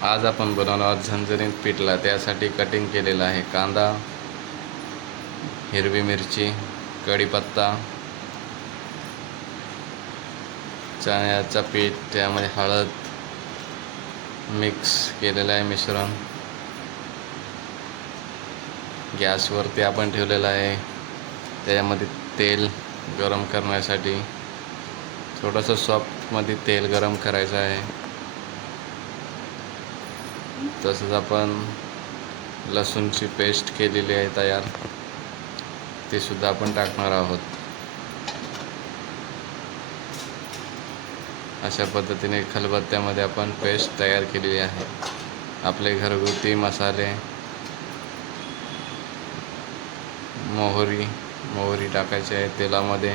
आज आपण बनवणार झणझणीत पिठला. त्यासाठी कटिंग केलेला आहे कांदा, हिरवी मिरची, कढीपत्ता, चण्याचा पीठ, त्यामध्ये हळद मिक्स केलेलं आहे मिश्रण. गॅसवरती आपण ठेवलेलं आहे. त्याच्यामध्ये तेल गरम करण्यासाठी थोडंसं सॉफ्टमध्ये तेल गरम करायचं आहे. तसंच आपण लसूणची पेस्ट केलेली आहे तयार, ती सुद्धा आपण टाकणार आहोत. अशा पद्धतीने खलबत्त्यामध्ये आपण पेस्ट तयार केलेली आहे. आपले घरगुती मसाले, मोहरी टाकायची आहे तेलामध्ये.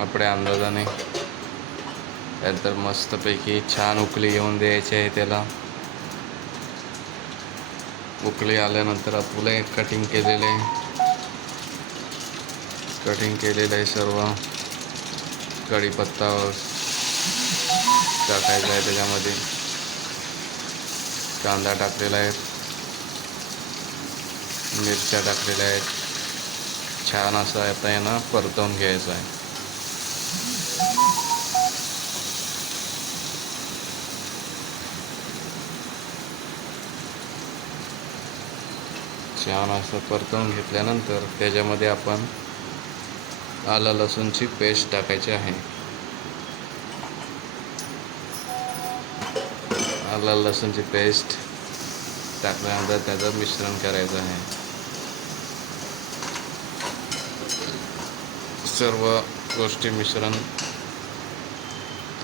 आपल्या अंदाजाने. त्यानंतर मस्तपैकी छान उकळी येऊन द्यायची आहे त्याला. उकळी आल्यानंतर आपले कटिंग केलेले आहे सर्व कढीपत्ता टाकायचा आहे. त्याच्यामध्ये कांदा टाकलेला आहे, मिरच्या टाकलेल्या आहेत. छान असं आता यांना परतवून घ्यायचं आहे. छान असं परतवून घेतल्यानंतर त्याच्यामध्ये आपण आलं लसूणची पेस्ट टाकायची आहे. आलं लसूणची पेस्ट टाकल्यानंतर त्याचं मिश्रण करायचं आहे. सर्व गोष्टी मिश्रण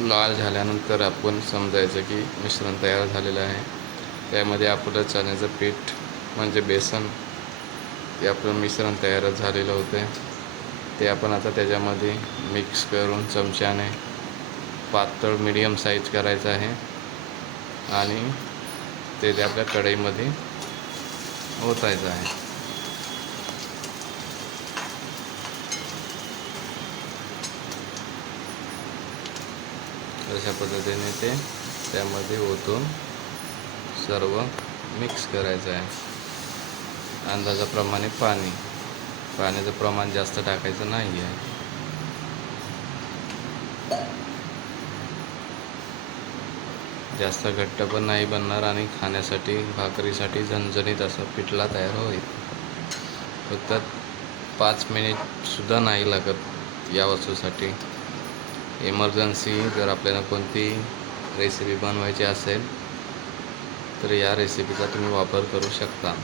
लाल झाल्यानंतर आपण समजायचं की मिश्रण तयार झालेलं आहे. त्यामध्ये आपलं चण्याचं पीठ म्हणजे बेसन, ते आपलं मिश्रण तयारच झालेलं होते. ते आपण आता त्याच्यामध्ये मिक्स करून चमच्याने पातळ मीडियम साईज करायचं आहे आणि ते आपल्या कढईमध्ये ओतायचं आहे. अशा पद्धतीने ते त्यामध्ये ओतून सर्व मिक्स करायचं आहे. अंदाजाप्रमाणे पाण्याचं प्रमाण जास्त टाकायचं नाही आहे. जास्त घट्ट पण नाही बनणार आणि खाण्यासाठी भाकरीसाठी झणझणीत असा पिठला तयार होईल. फक्त 5 मिनिटसुद्धा नाही लागत या वस्तूसाठी. इमर्जन्सी जर आपल्याला कोणती रेसिपी बनवायची असेल तर या रेसिपीचा तुम्ही वापर करू शकता.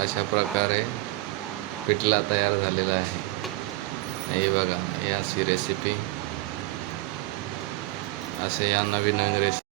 अशा प्रकारे पिठला तयार झालेला आहे. हे बघा, ही अशी रेसिपी, असे या नवीन रेसिपी